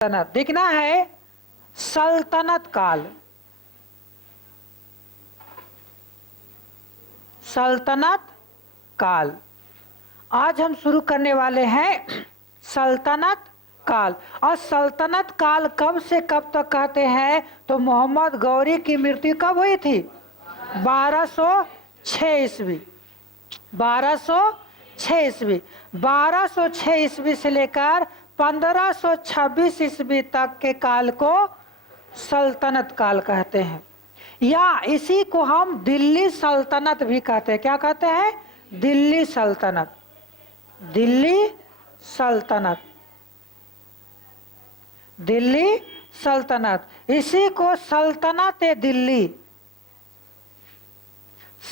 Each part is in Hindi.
सल्तनत देखना है। सल्तनत काल, सल्तनत काल आज हम शुरू करने वाले हैं। सल्तनत काल। और सल्तनत काल कब से कब तक कहते हैं तो मोहम्मद गौरी की मृत्यु कब हुई थी? 1206 ईस्वी। 1206 ईस्वी। 1206 ईस्वी से लेकर 1526 ईस्वी तक के काल को सल्तनत काल कहते हैं, या इसी को हम दिल्ली सल्तनत भी कहते हैं। क्या कहते हैं? दिल्ली सल्तनत। दिल्ली सल्तनत, दिल्ली सल्तनत। इसी को सल्तनत ए दिल्ली,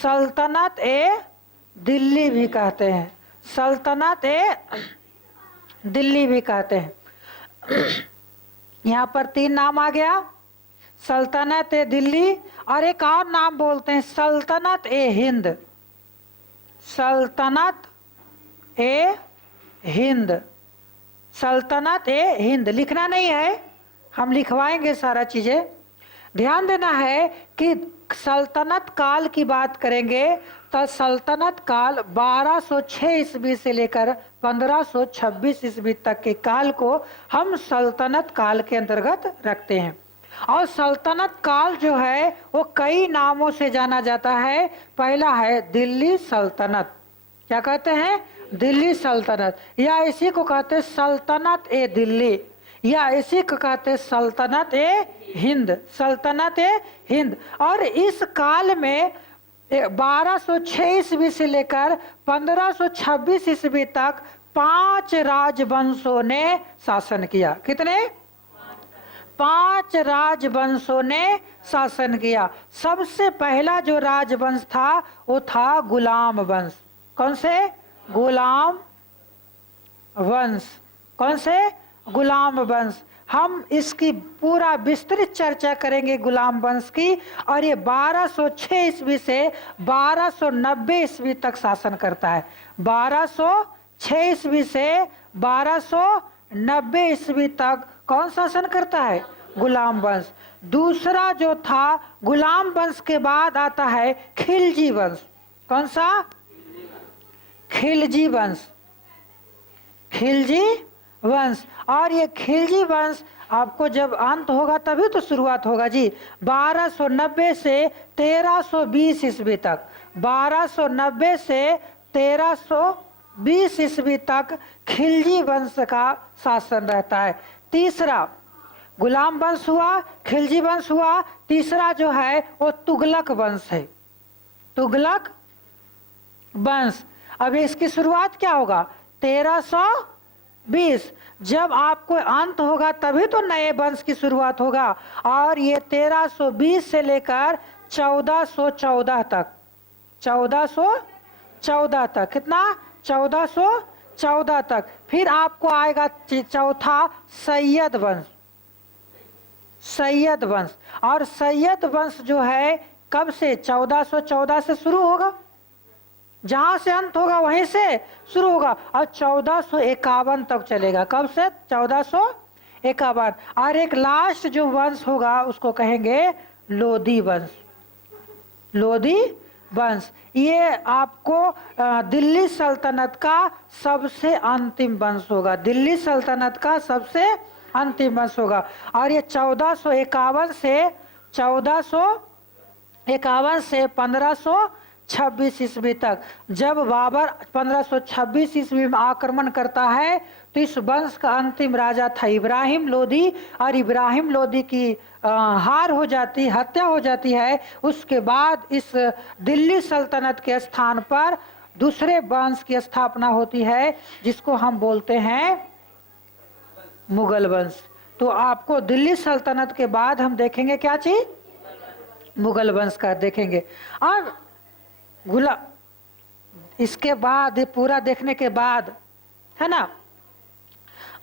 सल्तनत ए दिल्ली भी कहते हैं। सल्तनत ए दिल्ली भी कहते हैं। यहाँ पर 3 नाम आ गया, सल्तनत ए दिल्ली, और एक और नाम बोलते हैं सल्तनत ए हिंद। सल्तनत ए हिंद, सल्तनत ए हिंद। लिखना नहीं है, हम लिखवाएंगे सारा चीजें। ध्यान देना है कि सल्तनत काल की बात करेंगे तो सल्तनत काल 1206 ईस्वी से लेकर 1526 ईस्वी तक के काल को हम सल्तनत काल के अंतर्गत रखते हैं। और सल्तनत काल जो है वो कई नामों से जाना जाता है। पहला है दिल्ली सल्तनत। क्या कहते हैं? दिल्ली सल्तनत, या इसी को कहते हैं सल्तनत ए दिल्ली, या इसी को कहते हैं सल्तनत ए हिंद। सल्तनत ए हिंद। और इस काल में 1206 ईस्वी से लेकर 1526 ईस्वी तक 5 राजवंशों ने शासन किया। कितने? 5 राजवंशों ने शासन किया। सबसे पहला जो राजवंश था वो था गुलाम वंश। कौन से? गुलाम वंश। कौन से? गुलाम वंश। हम इसकी पूरा विस्तृत चर्चा करेंगे गुलाम वंश की। और ये 1206 ईस्वी से 1290 ईस्वी तक शासन करता है। 1206 ईस्वी से 1290 ईस्वी तक कौन शासन करता है? गुलाम वंश। दूसरा जो था गुलाम वंश के बाद आता है खिलजी वंश। कौन सा? खिलजी वंश। खिलजी वंश। और ये खिलजी वंश आपको जब अंत होगा तभी तो शुरुआत होगा जी। 1290 से 1320 ईस्वी तक, 1290 से 1320 ईस्वी तक खिलजी वंश का शासन रहता है। तीसरा गुलाम वंश हुआ, खिलजी वंश हुआ। तीसरा जो है वो तुगलक वंश है। तुगलक वंश। अब इसकी शुरुआत क्या होगा? 1320। जब आपको अंत होगा तभी तो नए वंश की शुरुआत होगा। और ये 1320 से लेकर 1414 तक, 1414 तक। कितना? 1414 तक। फिर आपको आएगा चौथा सैयद वंश। सैयद वंश। और सैयद वंश जो है कब से? 1414 से शुरू होगा, जहां से अंत होगा वहीं से शुरू होगा, और 1451 तक चलेगा। कब से? 1451। और एक लास्ट जो वंश होगा उसको कहेंगे लोधी वंश। लोधी वंश। ये आपको दिल्ली सल्तनत का सबसे अंतिम वंश होगा। दिल्ली सल्तनत का सबसे अंतिम वंश होगा। और ये 1451 से 1526 ईस्वी तक, जब बाबर 1526 ईस्वी में आक्रमण करता है तो इस वंश का अंतिम राजा था इब्राहिम लोधी। और इब्राहिम लोधी की हार हो जाती, हत्या हो जाती है। उसके बाद इस दिल्ली सल्तनत के स्थान पर दूसरे वंश की स्थापना होती है जिसको हम बोलते हैं मुगल वंश। तो आपको दिल्ली सल्तनत के बाद हम देखेंगे क्या चीज? मुगल वंश का देखेंगे। और इसके बाद पूरा देखने के बाद है ना,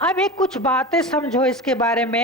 अब एक कुछ बातें समझो इसके बारे में।